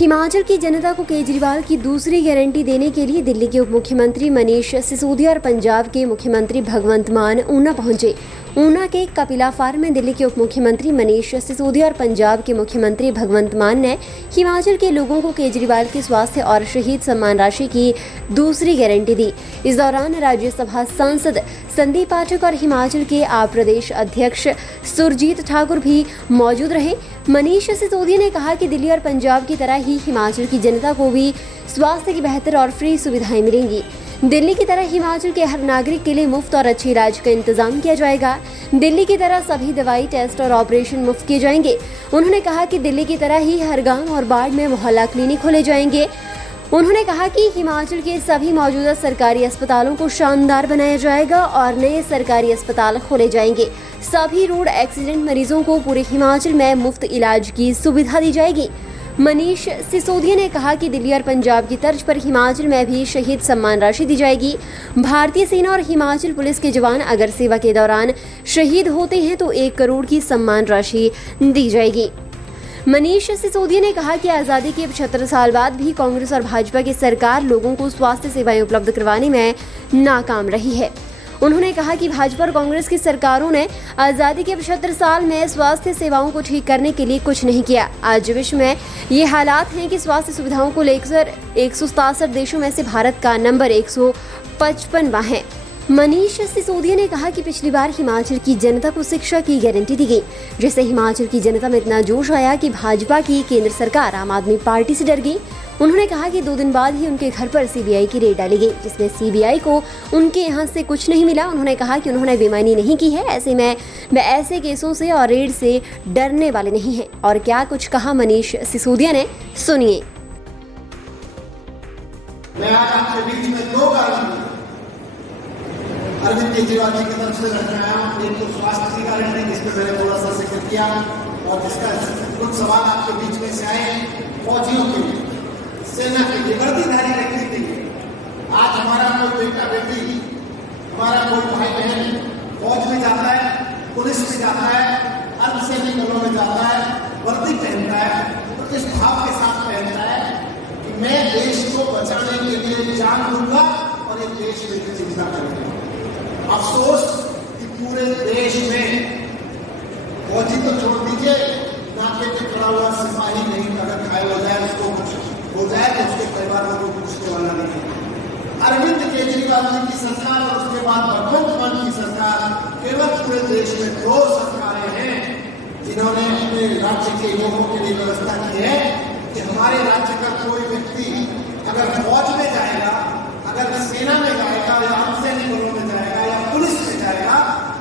हिमाचल की जनता को केजरीवाल की दूसरी गारंटी देने के लिए दिल्ली के उप मुख्यमंत्री मनीष सिसोदिया और पंजाब के मुख्यमंत्री भगवंत मान ऊना पहुंचे। ऊना के कपिला फार्म में दिल्ली के उप मुख्यमंत्री मनीष सिसोदिया और पंजाब के मुख्यमंत्री भगवंत मान ने हिमाचल के लोगों को केजरीवाल की स्वास्थ्य और शहीद सम्मान राशि की दूसरी गारंटी दी। इस दौरान राज्यसभा सांसद संदीप पाठक और हिमाचल के आप प्रदेश अध्यक्ष सुरजीत ठाकुर भी मौजूद रहे। मनीष सिसोदिया ने कहा कि दिल्ली और पंजाब की तरह ही हिमाचल की जनता को भी स्वास्थ्य की बेहतर और फ्री सुविधाएं मिलेंगी। दिल्ली की तरह हिमाचल के हर नागरिक के लिए मुफ्त और अच्छे इलाज का इंतजाम किया जाएगा। दिल्ली की तरह सभी दवाई, टेस्ट और ऑपरेशन मुफ्त किए जाएंगे। उन्होंने कहा कि दिल्ली की तरह ही हर गांव और वार्ड में मोहल्ला क्लिनिक खोले जाएंगे। उन्होंने कहा कि हिमाचल के सभी मौजूदा सरकारी अस्पतालों को शानदार बनाया जाएगा और नए सरकारी अस्पताल खोले जाएंगे। सभी रोड एक्सीडेंट मरीजों को पूरे हिमाचल में मुफ्त इलाज की सुविधा दी जाएगी। मनीष सिसोदिया ने कहा कि दिल्ली और पंजाब की तर्ज पर हिमाचल में भी शहीद सम्मान राशि दी जाएगी। भारतीय सेना और हिमाचल पुलिस के जवान अगर सेवा के दौरान शहीद होते हैं तो 1 करोड़ की सम्मान राशि दी जाएगी। मनीष सिसोदिया ने कहा कि आज़ादी के 75 साल बाद भी कांग्रेस और भाजपा की सरकार लोगों को स्वास्थ्य सेवाएं उपलब्ध करवाने में नाकाम रही है। उन्होंने कहा कि भाजपा और कांग्रेस की सरकारों ने आज़ादी के 75 साल में स्वास्थ्य सेवाओं को ठीक करने के लिए कुछ नहीं किया। आज विश्व में ये हालात हैं कि स्वास्थ्य सुविधाओं को लेकर 167 देशों में से भारत का नंबर 155वां है। मनीष सिसोदिया ने कहा कि पिछली बार हिमाचल की जनता को शिक्षा की गारंटी दी गई, जिससे हिमाचल की जनता में इतना जोश आया कि भाजपा की केंद्र सरकार आम आदमी पार्टी से डर गई। उन्होंने कहा कि 2 दिन बाद ही उनके घर पर सीबीआई की रेड डाली गई, जिसमें सीबीआई को उनके यहाँ से कुछ नहीं मिला। उन्होंने कहा कि उन्होंने बेईमानी नहीं की है, ऐसे में वे ऐसे केसों से और रेड से डरने वाले नहीं हैं। और क्या कुछ कहा मनीष सिसोदिया ने, सुनिए। मैं आज आपके बीच में 2 गारंटी अरविंद केजरीवाल जी की तरफ से रखने आया हूँ। एक तो स्वास्थ्य की गारंटी, जिस पर मैंने थोड़ा सा जिक्र किया, और जिसका कुछ सवाल आपके बीच में से आए फौजियों के लिए, सेना के लिए, वर्दीधारी व्यक्ति के लिए। आज हमारा कोई बेटा बेटी, हमारा कोई भाई बहन फौज में जाता है, पुलिस में जाता है, अर्धसैनिक बलों में जाता है, वर्दी पहनता है, तो इस भाव के साथ पहनता है कि मैं देश को बचाने के लिए जान दूंगा और ये देश मेरी चिंता करेगा। अफसोस कि पूरे देश में फौजी तो छोड़ दीजिए, नाके पे खड़ा हुआ सिपाही नहीं, अगर घायल हो जाए, उसको कुछ हो जाए तो उसके परिवार को पूछने वाला नहीं है। अरविंद केजरीवाल जी की सरकार और उसके बाद भगवंत मान की सरकार, केवल पूरे देश में 2 सरकारें हैं जिन्होंने अपने राज्य के लोगों के लिए व्यवस्था की है कि हमारे राज्य का कोई व्यक्ति अगर फौज में जाएगा, अगर सेना में जाएगा या अर्धसैनिक बलों में जाएगा या पुलिस में जाएगा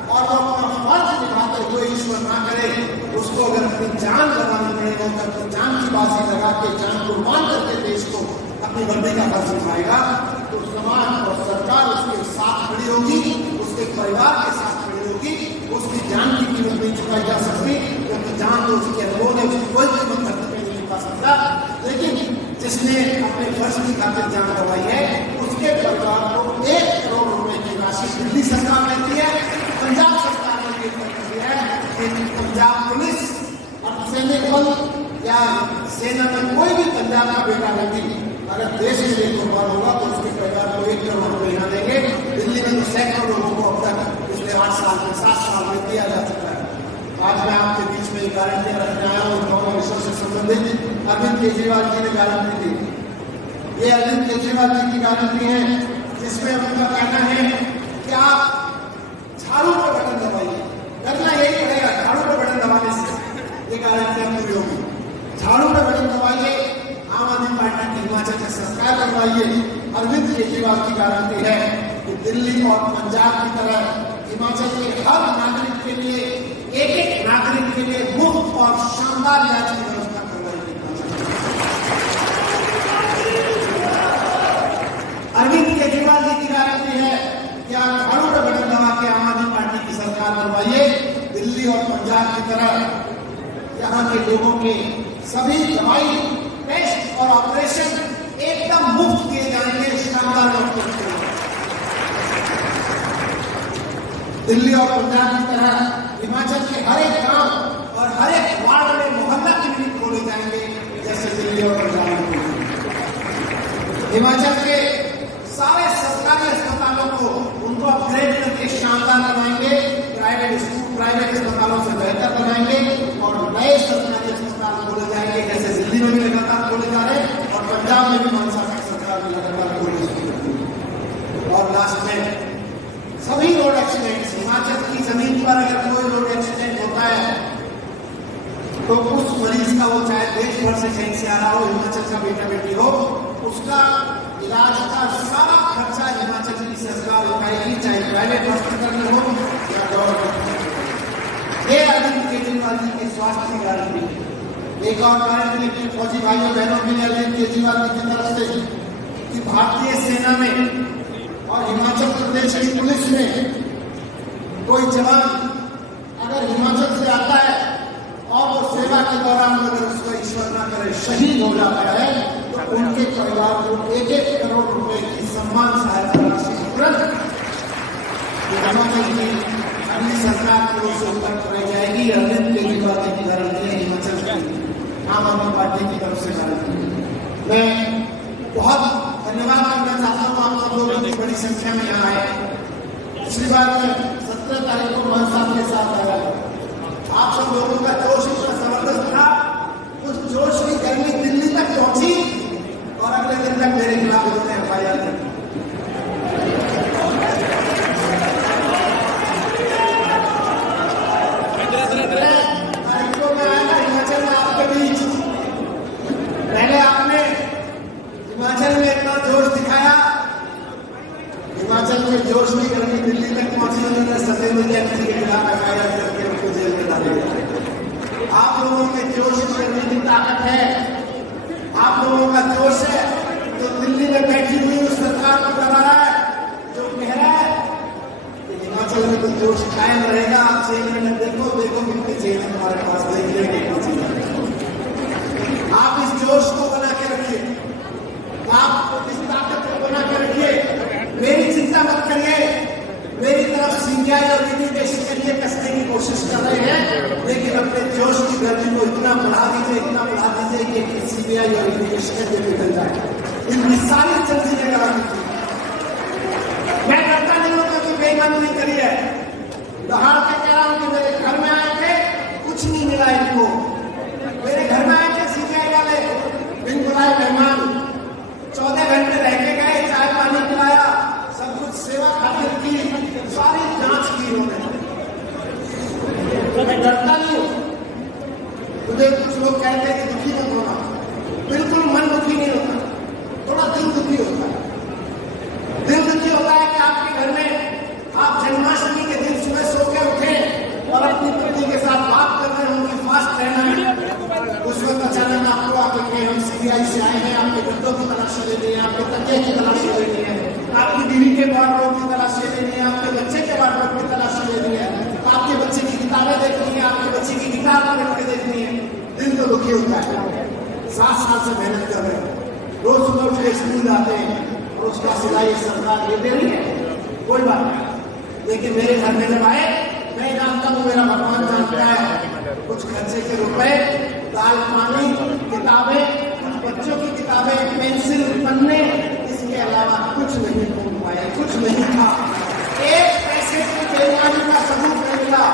और वो अपना फर्ज निभाते हुए ईश्वर ना करे, उसको अगर अपनी जान लगानी पड़ेगा, अपनी जान की बाजी लगा के, जान कुर्बान करके देश को अपनी वर्दी का फर्ज निभाएगा, तो समाज और सरकार उसके साथ खड़ी होगी, उसके परिवार के साथ खड़ी होगी। उसकी जान की कीमत नहीं चुकाई जा सकती, क्योंकि जान तो उसके अनुभव ने उसकी कोई कीमत करने पर नहीं चुका सकता। लेकिन जिसने अपने फर्ज की खातिर जान गंवाई है, उसके परिवार को 1 करोड़ रुपए की राशि दिल्ली सरकार देती है, पंजाब सरकार ने ये करती है कि पंजाब पुलिस, अर्धसैनिक बल या सेना में कोई भी पंजाब का बेटा बेटी अगर देश के लिए कुर्बान होगा तो उसके परिवार को 1 करोड़ रुपए यहाँ देंगे। दिल्ली में तो सैकड़ों लोगों को अब तक पिछले 8 साल में, 7 साल में दिया जा चुका है। आज मैं आपके बीच में गारंटी रखने आया हूँ दोनों विषयों से संबंधित। अरविंद केजरीवाल जी ने गारंटी दी, ये अरविंद केजरीवाल जी की गारंटी है, जिसमें उनका कहना है कि आप झाड़ू पर बटन दबाइए, करना यही पड़ेगा, झाड़ू पर बटन दबाने से ये गारंटी पूरी होगी। झाड़ू पर बटन दबाइए, आम आदमी पार्टी की हिमाचल की सरकार करवाइए। अरविंद केजरीवाल की गारंटी है कि दिल्ली और पंजाब की तरह हिमाचल के हर नागरिक के लिए, एक नागरिक के लिए मुफ्त और शानदार इलाज की व्यवस्था करवाई। अरविंद केजरीवाल जी की गारंटी है कि आप झाड़ू पर बटन दबा के आम आदमी पार्टी की सरकार बनवाइए। दिल्ली और पंजाब की तरह यहाँ के लोगों के सभी दवाई, टेस्ट और ऑपरेशन एकदम मुफ्त किए जाएंगे, शानदार व्यवस्था। दिल्ली और पंजाब की तरह हिमाचल के हर एक गांव और हर एक वार्ड में मोहल्ला क्लिनिक खोले जाएंगे, जैसे दिल्ली और पंजाब हिमाचल के सारे सरकारी अस्पतालों को उनको अपग्रेड करके शानदार बनाएंगे, प्राइवेट अस्पतालों से बेहतर बनाएंगे और नए सरकारी अस्पताल खोले जाएंगे, जैसे दिल्ली में भी लगातार खोले जा रहे हैं और पंजाब में भी मनसा की सरकार भी लगातार खोले जा रही है। और लास्ट में सभी रोड एक्सीडेंट्स, हिमाचल की जमीन पर अगर कोई रोड एक्सीडेंट होता है तो उस मरीज का, वो चाहे देश भर से कहीं से आ रहा हो, हिमाचल का बेटा बेटी हो, उसका इलाज का सारा खर्चा हिमाचल की सरकार उठाएगी, चाहे प्राइवेट हॉस्पिटल में हो या गवर्नमेंट। ये अरविंद केजरीवाल जी की स्वास्थ्य की गारंटी। एक और गारंटी लिखी फौजी भाइयों बहनों के लिए अरविंद केजरीवाल जी की तरफ से कि भारतीय सेना में और हिमाचल प्रदेश की पुलिस में कोई जवान अगर हिमाचल से आता है और वो सेवा के दौरान अगर उसको ईश्वर ना करे शहीद हो जाता है तो उनके परिवार को 1-1 करोड़ रुपए की सम्मान सहायता राशि तुरंत हिमाचल की अगली सरकार को उपलब्ध कराई जाएगी। अरविंद केजरीवाल जी की गारंटी है, हिमाचल की आम आदमी पार्टी की तरफ से गारंटी। मैं बहुत धन्यवाद करना चाहता हूँ आप सब लोगों की बड़ी संख्या में यहाँ आए। पिछली बार मैं 17 तारीख को मान साहब के साथ आया, आप सब लोगों का जोश इतना जबरदस्त था, उस जोश की गर्मी दिल्ली तक पहुंची और अगले दिन तक मेरे खिलाफ उन्होंने FIR कर दी। तारीखों में आया था हिमाचल में आपके बीच, पहले आपने हिमाचल में इतना जोश दिखाया, हिमाचल में जोश की गर्मी दिल्ली तक पहुंची, उन्होंने सत्येंद्र जैन जी के खिलाफ FIR करके उनको जेल में डाल दिया। आप लोगों के जोश करने की ताकत है, आप लोगों का जोश है जो दिल्ली में बैठी हुई उस सरकार को डरा रहा है, जो कह रहा है कि हिमाचल में तो जोश कायम रहेगा। आप 6 महीने देखो कितनी चीजें हमारे पास देखने को। आप इस जोश को बना के रखिए, आप इस ताकत को बना के रखिए। मेरी चिंता मत करिए, मेरी तरफ CBI और ED के शिकंजे कसने की कोशिश कर रहे हैं, लेकिन अपने जोश की गर्मी को इतना बढ़ा दीजिए कि CBI और ED के शिकंजे निकल जाए। इनकी सारी चीजें करा दीजिए। मैं करता नहीं हूं क्योंकि बेईमानी नहीं करी है, दहाड़ के कह रहा हूं कि मेरे घर में आए थे, कुछ नहीं मिला इनको। मेरे घर में आए थे CBI वाले, बिन बुलाए मेहमान, 14 घंटे रह के गए, चाय पानी पिलाया, सब कुछ सेवा खातिर की, सारी जांच की उन्होंने। मैं डरता नहीं हूं। मुझे कुछ लोग कहते हैं कि दुखी मत होना, बिल्कुल मन दुखी नहीं होता, थोड़ा दिल दुखी होता है। दिल दुखी होता है कि आपके घर में आप जन्माष्टमी के दिन सुबह सो के उठे और अपनी पत्नी के साथ बात कर रहे होंगे, फास्ट रहना है, उस वक्त अचानक आपको आके कहे हम CBI से आए हैं, आपके गद्दों की तलाशी लेनी है, आपके तकिए की तलाशी लेनी है, आपकी बीवी के वार्डरोब की तलाशी लेनी है, आपके बच्चे के वार्डरोब की तलाशी लेनी है, आपके बच्चे की किताबें देखनी है, आपके बच्चे की गिटार पकड़ के देखनी है। दिल तो दुखी होता है। 7 साल से मेहनत कर रहे हैं, रोज सुबह उठ के स्कूल जाते हैं और उसका सिलाई सरकार दे दे रही है, कोई बात नहीं। लेकिन मेरे घर में जब आए, मैं जानता हूँ, मेरा भगवान जानता है, कुछ खर्चे के रुपए, दाल पानी, किताबें, बच्चों की किताबें, पेंसिल, पन्ने, इसके अलावा कुछ नहीं हो पाया, कुछ नहीं था। 1 पैसे की बेईमानी का सबूत नहीं मिला।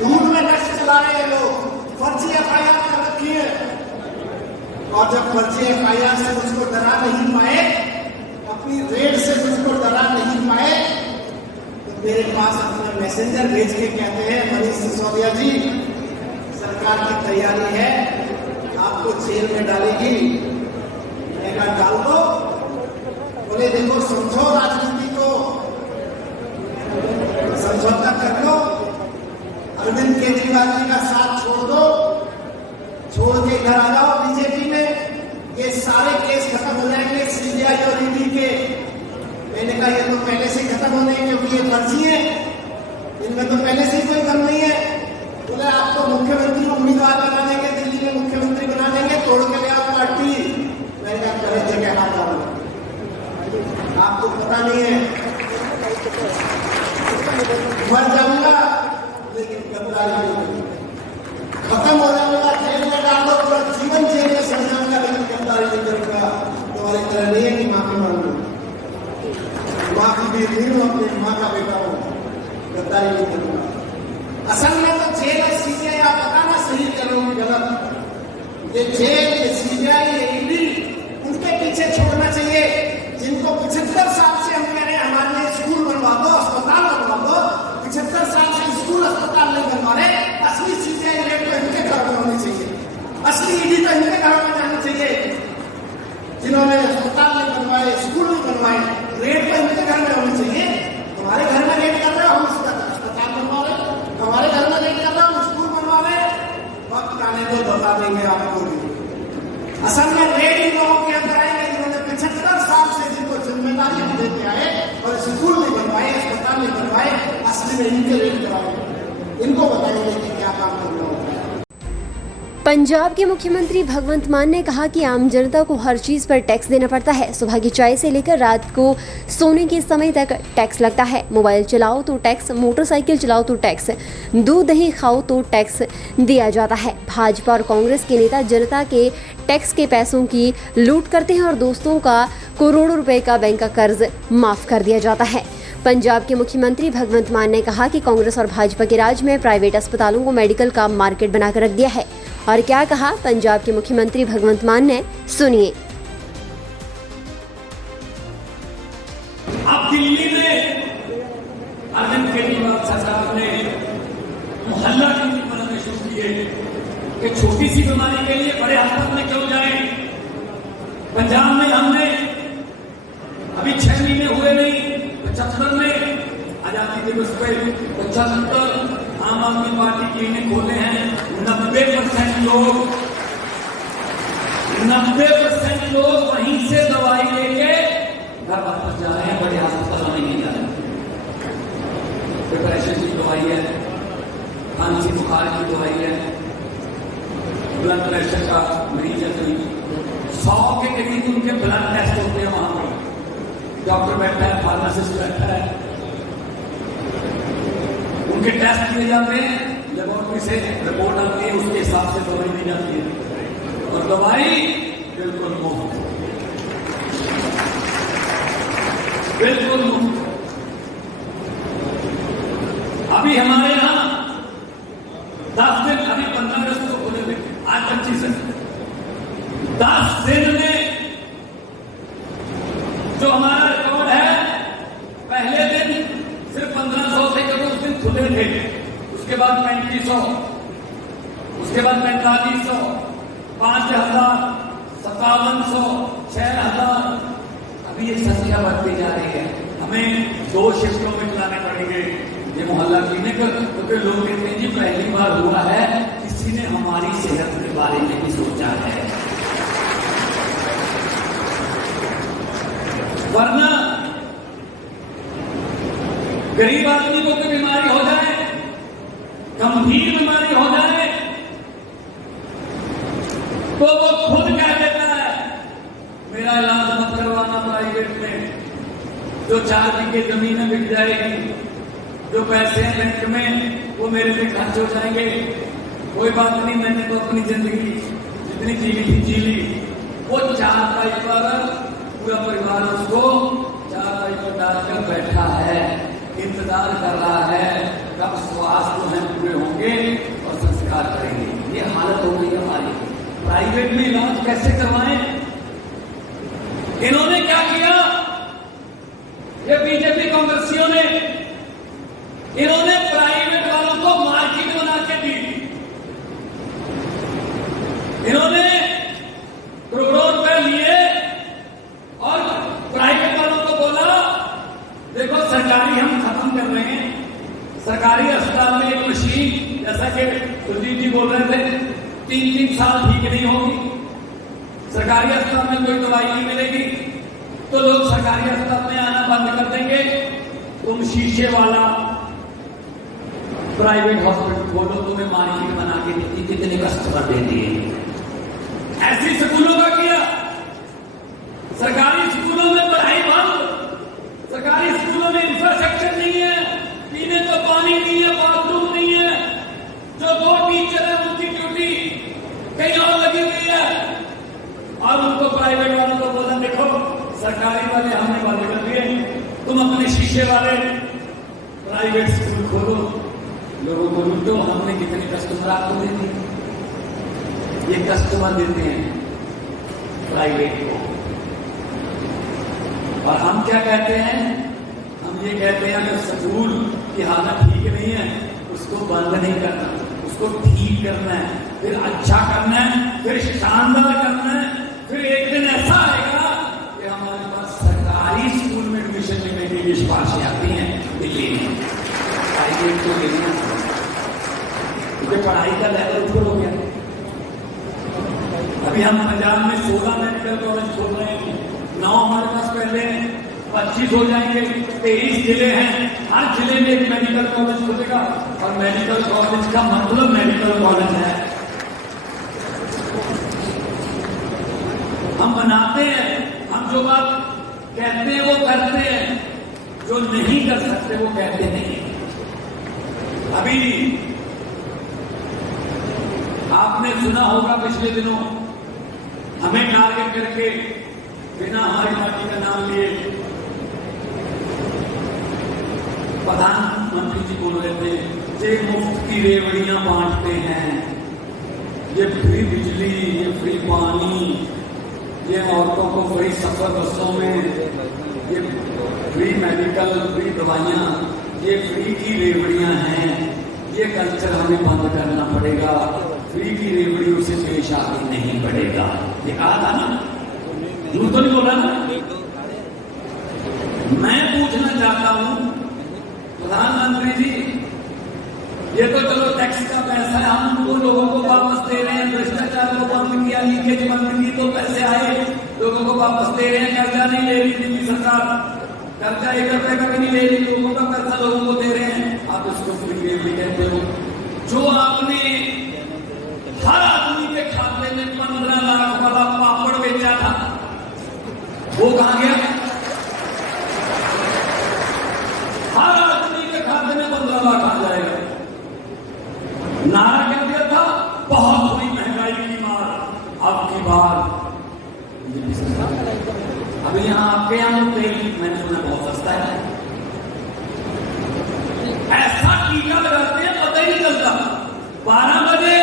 दूर में नक्श चला रहे हैं लोग, फर्जी FIR कर रखी है, और जब फर्जी FIR से मुझको डरा नहीं पाए, अपनी रेड से मुझको डरा नहीं पाए, तो मेरे पास अपना मैसेंजर भेज के कहते हैं मनीष सिसोदिया जी, सरकार की तैयारी है, आपको जेल में डालेगी। मैंने कहा डाल दो। बोले देखो समझो राजनीति को, समझौता कर लो, अरविंद केजरीवाल जी का साथ छोड़ दो, छोड़ के घर आ जाओ बीजेपी में, ये सारे केस खत्म हो जाएंगे CBI और ED के। मैंने कहा ये तो पहले से खत्म होने क्योंकि ये फर्जी है, इनमें तो पहले से ही कोई दम नहीं है। बोले आपको मुख्यमंत्री उम्मीदवार बना देंगे, दिल्ली में मुख्यमंत्री बना देंगे, तोड़ के ले आओ पार्टी। मैंने कहा करे जगह हाथ डालो, आपको पता नहीं है, मर जाऊंगा लेकिन गद्दारी नहीं, खत्म हो जाऊंगा, जेल में डाल दो, पूरा जीवन जेल में सड़ जाऊंगा, लेकिन गद्दारी नहीं करूंगा। तुम्हारे तरह नहीं है कि माफी मांग लो, माफी भी नहीं हूँ, अपने माँ का बेटा हूँ, गद्दारी नहीं करूंगा। असल में तो जेल और सीबीआई आप बताना सही कर रहे हो कि गलत। ये जेल, ये सीबीआई, ये ईडी, उनके पीछे छोड़ना चाहिए जिनको 75 साल से हम कह रहे हैं हमारे लिए स्कूल बनवा दो, अस्पताल बनवा दो। 75 साल से स्कूल अस्पताल नहीं बनवा रहे। असली सीबीआई रेट तो इनके घर में होनी चाहिए, असली ईडी तो इनके घर में जानी चाहिए। जिन्होंने अस्पताल नहीं बनवाए, स्कूल नहीं बनवाए, रेट तो इनके घर में होनी चाहिए। हमारे घर में रेट कर रहे हो, हम अस्पताल बनवा रहे, हमारे घर में रेट कर रहे हो, हम स्कूल बनवा रहे। वक्त आने को बता देंगे आपको भी। असल में रेट इन लोगों के अंदर आएंगे जिन्होंने 75 साल से जिनको जिम्मेदारी हम देते आए और स्कूल नहीं बनवाए, अस्पताल नहीं बनवाए, असली में इनके रेट करवाएंगे, इनको बताएंगे कि क्या काम करना होता है। पंजाब के मुख्यमंत्री भगवंत मान ने कहा कि आम जनता को हर चीज़ पर टैक्स देना पड़ता है। सुबह की चाय से लेकर रात को सोने के समय तक टैक्स लगता है। मोबाइल चलाओ तो टैक्स, मोटरसाइकिल चलाओ तो टैक्स, दूध दही खाओ तो टैक्स दिया जाता है। भाजपा और कांग्रेस के नेता जनता के टैक्स के पैसों की लूट करते हैं और दोस्तों का करोड़ों रुपए का बैंक का कर्ज माफ़ कर दिया जाता है। पंजाब के मुख्यमंत्री भगवंत मान ने कहा कि कांग्रेस और भाजपा के राज में प्राइवेट अस्पतालों को मेडिकल का मार्केट बनाकर रख दिया है। और क्या कहा पंजाब के मुख्यमंत्री भगवंत मान ने, सुनिए। अब दिल्ली में अरविंद केजरीवाल सरकार ने मोहल्ला क्लिनिक बनाने शुरू किए कि छोटी सी बीमारी के लिए बड़े अस्पताल में क्यों जाएं। पंजाब में हमने अभी 6 महीने हुए नहीं, 75 में आजादी दिवस पे 75 आम आदमी पार्टी क्लिनिक खोले हैं। 90% लोग वहीं से दवाई लेके घर वापस जा रहे हैं, बड़े अस्पतालों में नहीं जा रहे। डिप्रेशन की दवाई है, खांसी बुखार की दवाई है, ब्लड प्रेशर का मरीज है, 100 के करीब उनके ब्लड टेस्ट होते हैं। वहां पर डॉक्टर बैठा है, फार्मासिस्ट बैठा है, उनके टेस्ट किए जाते हैं, लेबोरेटरी से रिपोर्ट आती है, उसके हिसाब से दवाई दी जाती है और दवाई बिल्कुल मुफ्त, बिल्कुल मुफ्त। अभी हमारे यहां 10 दिन, अभी 15 अगस्त को खुले थे, आज 25 है, 10 दिन में जो हमारा रिकॉर्ड है, पहले दिन सिर्फ 1500 से करीब उस दिन खुले थे, उसके बाद 3500, उसके बाद 4500, 5000, 5700, 6000। अभी ये संख्या बढ़ती जा रही है। हमें 2 शिफ्टों में चलाने पड़ेंगे ये मोहल्ला क्लिनिक, क्योंकि लोग कहते हैं जी पहली बार हुआ है, किसी ने हमारी सेहत के बारे में भी सोचा है। वरना गरीब आदमी को कोई बीमारी हो जाए, गंभीर बीमारी हो जाए, तो वो खुद कह देता है मेरा इलाज मत करवाना प्राइवेट में, जो 4 बीघे जमीन बिक जाएगी, जो पैसे हैं बैंक में वो मेरे लिए खर्च हो जाएंगे। कोई बात नहीं, मैंने तो अपनी जिंदगी जितनी जीवी थी जी ली। वो 4 पाई पर पूरा परिवार उसको 4 पाई पर डालकर बैठा है, इंतजार कर रहा है कब स्वास्थ्य हैं पूरे होंगे और संस्कार करेंगे। ये हालत हो गई हमारी। प्राइवेट में इलाज कैसे करवाएं? इन्होंने क्या किया, ये बीजेपी कांग्रेसियों ने, इन्होंने प्राइवेट वालों को मार्केट बना के दी। इन्होंने करोड़ों रुपए लिए और प्राइवेट वालों को बोला देखो सरकारी हम खत्म कर रहे हैं। सरकारी अस्पताल में एक मशीन, जैसा कि सुजीत जी बोल रहे थे, 3-3 साल ठीक नहीं होगी, सरकारी अस्पताल में कोई दवाई नहीं मिलेगी, तो लोग सरकारी अस्पताल में आना बंद कर देंगे। तुम शीशे वाला प्राइवेट हॉस्पिटल खोलो, तुम्हें मार्केट बना के देती, कितने कस्टमर दे दिए। ऐसी स्कूलों का किया, सरकारी स्कूलों में पढ़ाई बंद, सरकारी स्कूलों में इंफ्रास्ट्रक्चर नहीं है, पीने को पानी नहीं है, बाथरूम नहीं है, जो 2 टीचर है उनकी ड्यूटी कहीं और लगी हुई है, और उनको प्राइवेट वालों को बोला देखो प्राइवेट स्कूल खोलो, लोगों को लूटो। हमने कितने कस्टमर आपको दे दिए? ये कस्टमर देते हैं प्राइवेट को। और हम क्या कहते हैं? हम ये कहते हैं अगर स्कूल की हालत ठीक नहीं है उसको बंद नहीं करना, उसको ठीक करना है, फिर अच्छा करना है, फिर शानदार करना है। फिर एक दिन ऐसा आएगा कि हमारे पास सरकारी स्कूल में एडमिशन लेने के लिए सिफारिशें आती हैं दिल्ली में, प्राइवेट को लेना, क्योंकि पढ़ाई का लेवल ऊपर हो गया। अभी हम पंजाब में 16 मेडिकल कॉलेज खोल रहे हैं, 9 हमारे पास पहले 25 हो जाएंगे, 23 जिले हैं, हर जिले में एक मेडिकल कॉलेज खुलेगा। और मेडिकल कॉलेज का मतलब मेडिकल कॉलेज है। हम बनाते हैं, हम जो बात कहते हैं वो करते हैं, जो नहीं कर सकते वो कहते नहीं। अभी आपने सुना होगा पिछले दिनों हमें टारगेट करके बिना हमारी पार्टी का नाम लिए प्रधानमंत्री जी बोल रहे थे ये मुफ्त की रेवड़ियां बांटते हैं, ये फ्री बिजली, ये फ्री पानी, ये औरतों को फ्री सफर बसों में, ये फ्री मेडिकल, फ्री दवाइयां, ये फ्री की रेवड़ियां हैं। ये कल्चर हमें बंद करना पड़ेगा। फ्री की रेवड़ियों से पेश आगे नहीं बढ़ेगा। ये कहा था ना, झूठ तो नहीं बोला ना। मैं पूछना चाहता हूं प्रधानमंत्री जी, ये तो चलो टैक्स का पैसा है, हम उनको लोगों को वापस दे रहे हैं, भ्रष्टाचार को बंद किया, लीकेज बंद की तो पैसे आए, लोगों को वापस दे रहे हैं। कर्जा नहीं ले रही दिल्ली सरकार, कर्जा 1 रुपए का भी नहीं ले रही, लोगों का पैसा लोगों को दे रहे हैं, आप उसको फ्री रेवड़ी कहते हो। जो आपने हर आदमी के खाते में 15 लाख वाला पापड़ बेचा था वो कहां गया? हर आदमी के खाते में 15 लाख आ जाएगा। नारा क्या दिया था? बहुत हुई महंगाई की मार, अब की बार। अभी यहां आपके यहां तेल मैंने सुना बहुत सस्ता है, ऐसा टीका लगाते हैं पता ही नहीं चलता। 12 बजे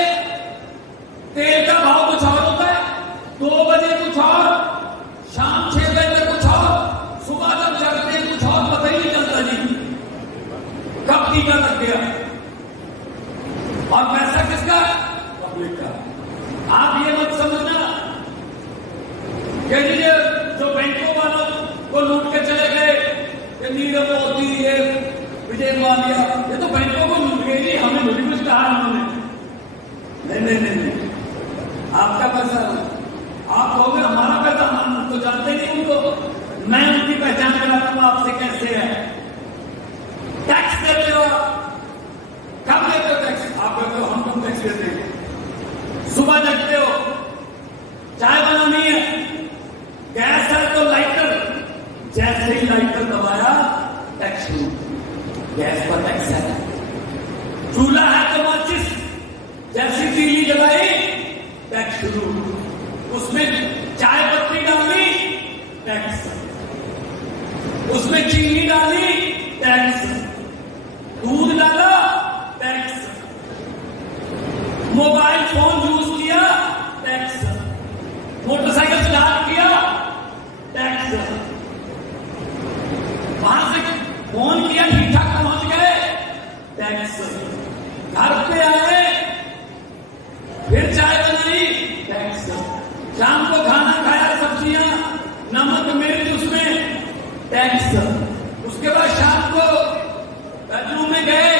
तेल का भाव कुछ और होता है, 2 बजे कुछ और, शाम 6 बजे कुछ और, सुबह जब जगते हैं कुछ और, पता ही नहीं चलता जी कब टीका लग गया। और पैसा किसका? पब्लिक का। आप ये मत समझना कि जो बैंकों वालों को लूट के चले गए, ये नीरव मोदी, ये विजय माल्या, ये तो बैंकों को लूट गए जी, हमें मुझे कुछ कहा उन्होंने। नहीं, आपका पैसा आप कहोगे हमारा पैसा, हम तो जानते नहीं उनको। मैं उनकी पहचान कराता हूं आपसे कैसे है। टैक्स देते हो, कब देते हो टैक्स? आप कहते हो हम कम टैक्स देते हैं। सुबह जगते हो, चाय बनानी है, गैस है तो लाइटर, जैसे ही लाइटर दबाया टैक्स शुरू, गैस पर टैक्स है। चूल्हा है तो माचिस, जैसी तीली जलाई टैक्स शुरू, उसमें चाय पत्ती डाली टैक्स, उसमें चीनी डाली टैक्स, दूध डाला टैक्स, मोबाइल फोन यूज किया टैक्स, मोटरसाइकिल स्टार्ट किया टैक्स, वहां से फोन किया ठीक ठाक पहुंच गए टैक्स, घर पे आए फिर चाय बनाई टैक्स, शाम को खाना खाया, सब्जियां, नमक, मिर्च, उसमें टैक्स। उसके बाद शाम को बेडरूम में गए,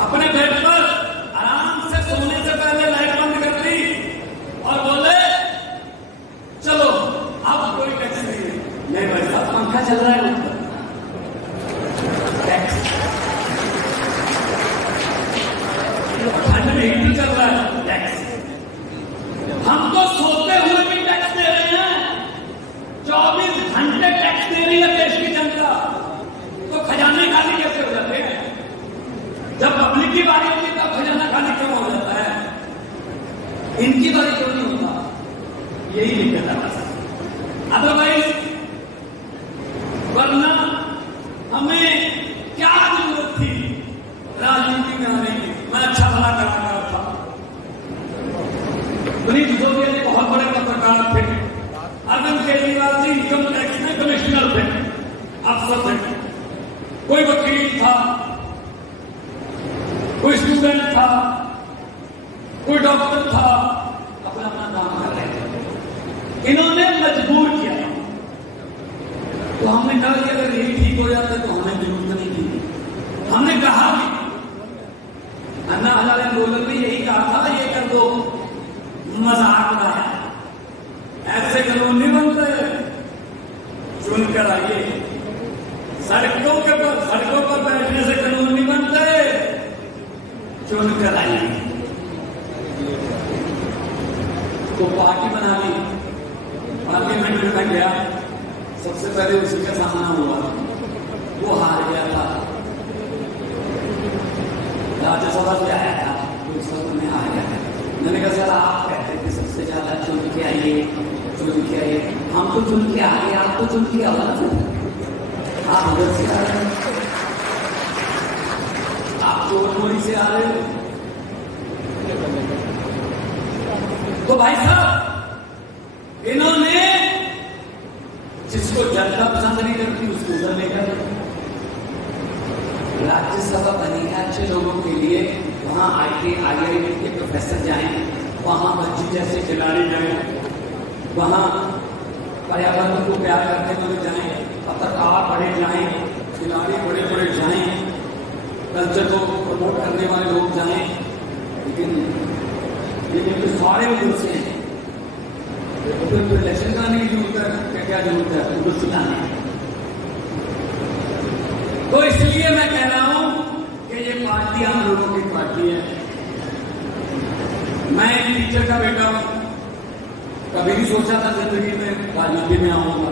अपने बेड पर आराम से सोने से पहले लाइट बंद कर दी और बोले चलो अब कोई टैक्स नहीं है। नहीं भाई साहब, पंखा चल रहा है ऊपर, टैक्स। ठंड में हीटर चल रहा है, टैक्स। हम तो सोते हुए भी टैक्स दे रहे हैं, 24 घंटे टैक्स दे रही है देश की जनता। तो खजाने खाली कैसे हो जाते हैं? जब पब्लिक की बारी होती है तब खजाना खाली क्यों हो जाता है? इनकी बारी क्यों नहीं होता? यही दिक्कत है बस। अदरवाइज वरना हमें क्या था, कोई स्टूडेंट था, कोई डॉक्टर था, अपना अपना काम कर रहे थे। इन्होंने मजबूर किया, तो हमने कहा कि अगर यही ठीक हो जाता तो हमें जरूरत नहीं थी। हमने कहा कि अन्ना हजारे आंदोलन में यही कहा था, ये कर दो, मजाक बनाया, ऐसे कानून नहीं बनते, चुनकर आइए। सड़कों पर बैठने से कानून नहीं बनते, चुनकर आइए। तो पार्टी बना ली, पार्लियामेंट में गया, सबसे पहले उसी का सामना हुआ, वो हार गया था। राज्यसभा से आया था, तो उस वक्त में हार गया था। मैंने कहा सर आप कहते थे सबसे ज्यादा चुन के आइए, चुन के आइए, हम तो चुन के आ गए, आप तो चुन के आवा ना, आप उधर से आ रहे हो, आप चोरी से आ रहे हो। तो भाई साहब, इन्होंने जिसको जनता पसंद नहीं करती उसको उधर लेकर राज्यसभा बनी है अच्छे लोगों के लिए, वहां IIT के प्रोफेसर जाएं, वहां बच्ची जैसे खिलाड़ी जाएं, वहां पर्यावरण को प्यार करते हुए जाएं, पत्रकार बड़े जाएं, खिलाड़ी बड़े बड़े जाएं, कल्चर को प्रमोट करने वाले लोग जाएं, लेकिन तो सारे उधर से हैं। तो इलेक्शन कराने की जरूरत है, क्या जरूरत है उनको सुनाने। तो इसलिए मैं कह रहा हूं कि ये पार्टी हम लोगों की पार्टी है। मैं एक टीचर का बेटा हूं, कभी नहीं सोचा था जिंदगी में राजनीति में आऊंगा,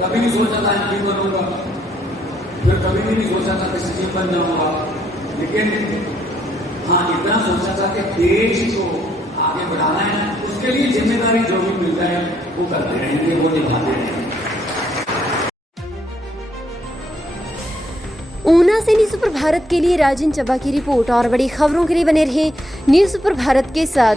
कभी नहीं सोचा था MP बनूंगा, फिर कभी भी नहीं सोचा था कि CM बन जाऊंगा, लेकिन हाँ इतना सोचा था कि देश को आगे बढ़ाना है, उसके लिए जिम्मेदारी जो भी मिल रहा है वो करते रहेंगे, वो निभाते रहेंगे। ऊना से न्यूज़ सुपर भारत के लिए राजन चब्बा की रिपोर्ट। और बड़ी खबरों के लिए बने रहे न्यूज़ सुपर भारत के साथ।